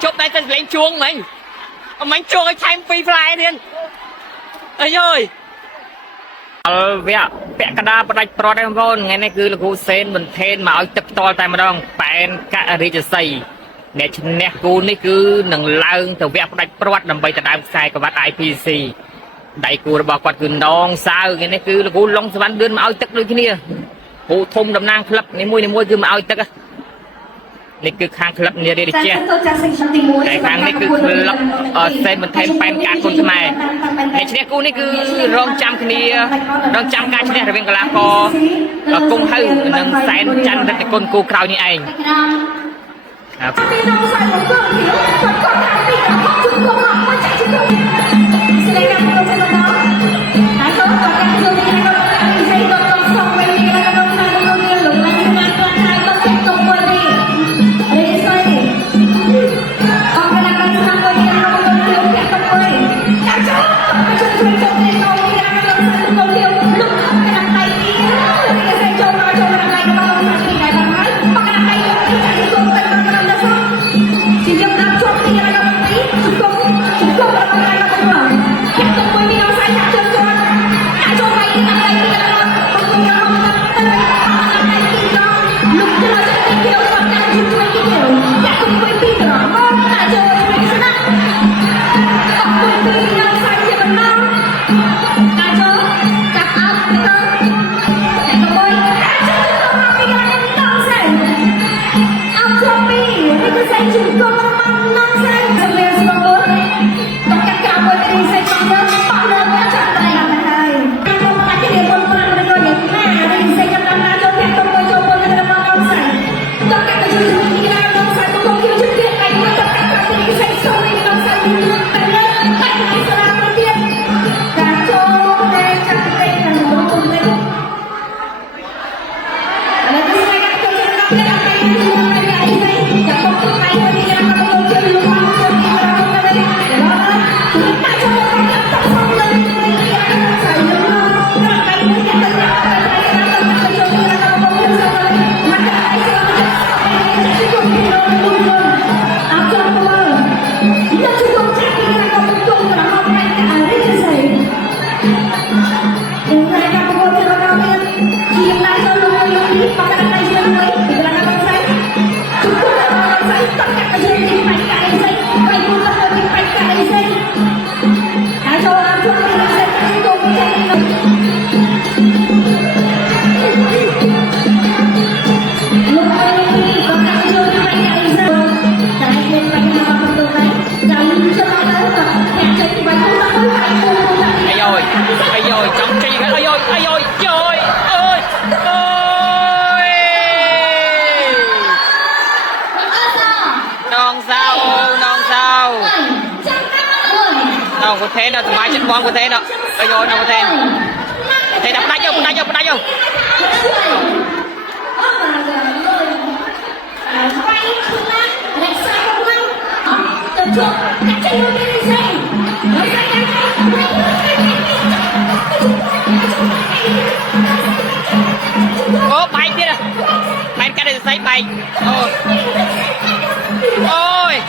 chụp đây tên lên chuông mình chuông cái time phi fly điên ơi ơi vẽ cái đa bắt đầu pro đây con ngày nay cứ là cô sen mình thêm mà tập to tay mà đông bạn cả đi cho xây nè nè cô này cứ nâng lăng từ vẽ bắt đầu pro nằm bay từ đám sai của bạn IPC đại cô bảo quạt cứ non sao ngày nay cứ là cô long sẽ bán đơn mà ao tức đôi kia cô thùng đầm nang club này môi cứ mà ao tứcนี่คือข้างคลับเนี่ยเดียเชียในข้างนี่คือคลับเซนมันเทมเป็นการคนสมัยในชนิดกูนี่คือรองจำคณีรองจำการชนิดระเบียงกลาคอกุ้งหื้อหนึ่งแสนจันทร์แต่คนกูคราวนี้เองcó thế đâu máy chân bom có thế đâu ơi rồi đâu có thế thế đập đánh vô ô bay kia bay cái này xây bay ôi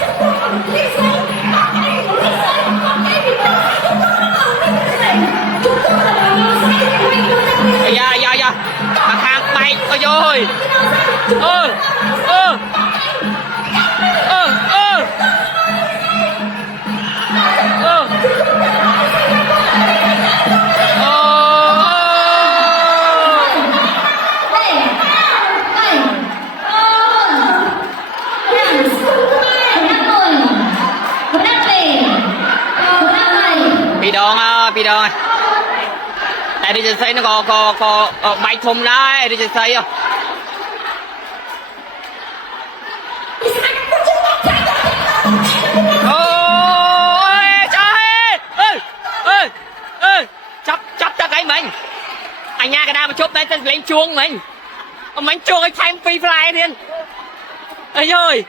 dạ mà thang bay ôi rồi bị đòn tại đi xây nó có bay thùng đấy đi xây không ôi trời ơi chấp cho cái mình anh nha cái đa mà chốt đây tên lên chuông mình chuông cái time phi fly điên ơi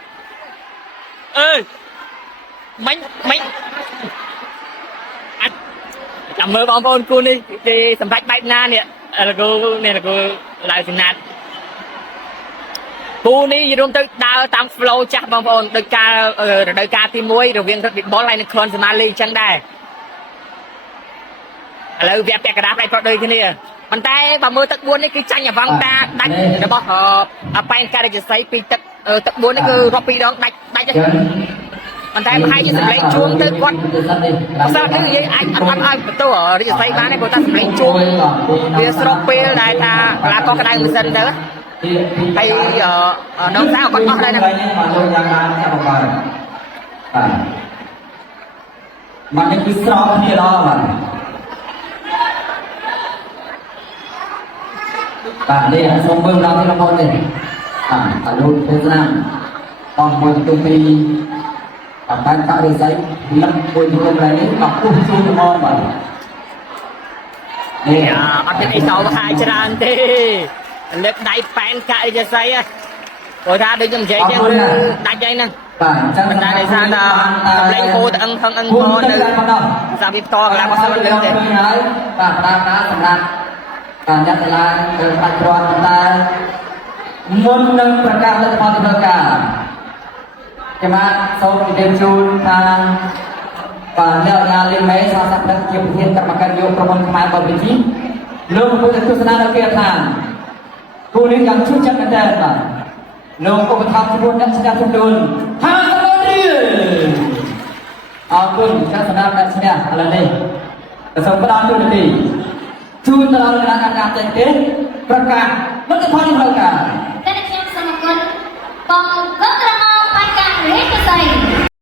ơi mình chậm mơ bóng con cô đi sầm bạch bạch na nè là cô lại sinh nát គូនេះយរួមទៅដើរតាម flow ចាស់បងប្អូនដោយការរដូវកាលទី1រវាងរឹកឌីបលហើយនិងខ្លួនសមាលីអញ្ចឹងដែរឥឡូវវគ្គពាក់កណ្ដាលផ្នែកប្រដូចគ្នាប៉ុន្តែបើមើលទឹក4នេះគឺចាញ់អវង្តាដាច់របស់ប៉ែនការរាជសីពីទឹក4នេះគឺរាប់ពីរដងដាច់ប៉ុន្តែប្រហែលជាសម្លេងជួងទៅគាត់អត់ស្អាតគឺនិយាយអាចអត់ឲ្យបន្ទោរាជសីបានទេព្រោះតែសម្លេងជួងវាស្របពេលដែលថាកលាករក្តៅម៉ាស៊ីនទៅហើយដងសាគាត់អស់ដែរហ្នឹងបាទនេះគឺស្រោបគ្នាល្អបាទបាទនេះសូមមើលដល់ទីរបស់នេះបាទអនុទស្សនាអស់មួយទៅពីបានការិស័យលឹកមួយទៅlạiនេះមកពុះជួនមកបាទនេះអត់មានអីសោហាយច្រើនទេលើកដៃប៉ែនការិស័យព្រោះថាដូចខ្ញុំនិយាយចឹងគឺដាច់ហើយហ្នឹងបាទអញ្ចឹងតែដោយសារតែសម្លេងហូតអឹងផឹងអឹងផនៅសាវិផ្ទាល់កន្លងមកសិនលើទេហើយបាទប្រើការសម្រាប់អ្នកកីឡាផ្ដាច់ព្រាត់តែមុននឹងប្រកាសលទ្ធផលទៅការខ្ញុំបាទសូមជម្រាបជូនថាបាទអ្នកណាលេងមេសាស្ត្រដឹកជាប្រធានកម្មការយកប្រព័ន្ធខ្មែរបើវិធីលោកពុទ្ធទស្សនានៅគេថាគូនេះយ៉ាងឈឺចាប់មែនតើបាទលោកឧបត្ថម្ភជំនួសអ្នកស្ដាប់ចំនួន50រៀលអរគុណចាស់ស្ដាប់អ្នកស្ដាប់ឥឡូវនេះសូមផ្ដល់ទូនាទីជូនទៅដល់គណៈកម្មការចេញទេប្រកាសលទ្ធផលនេះត្រូវការតែខ្ញុំសូមអរគុណបងកុំត្រង់បាច់ការរៀបផ្សេង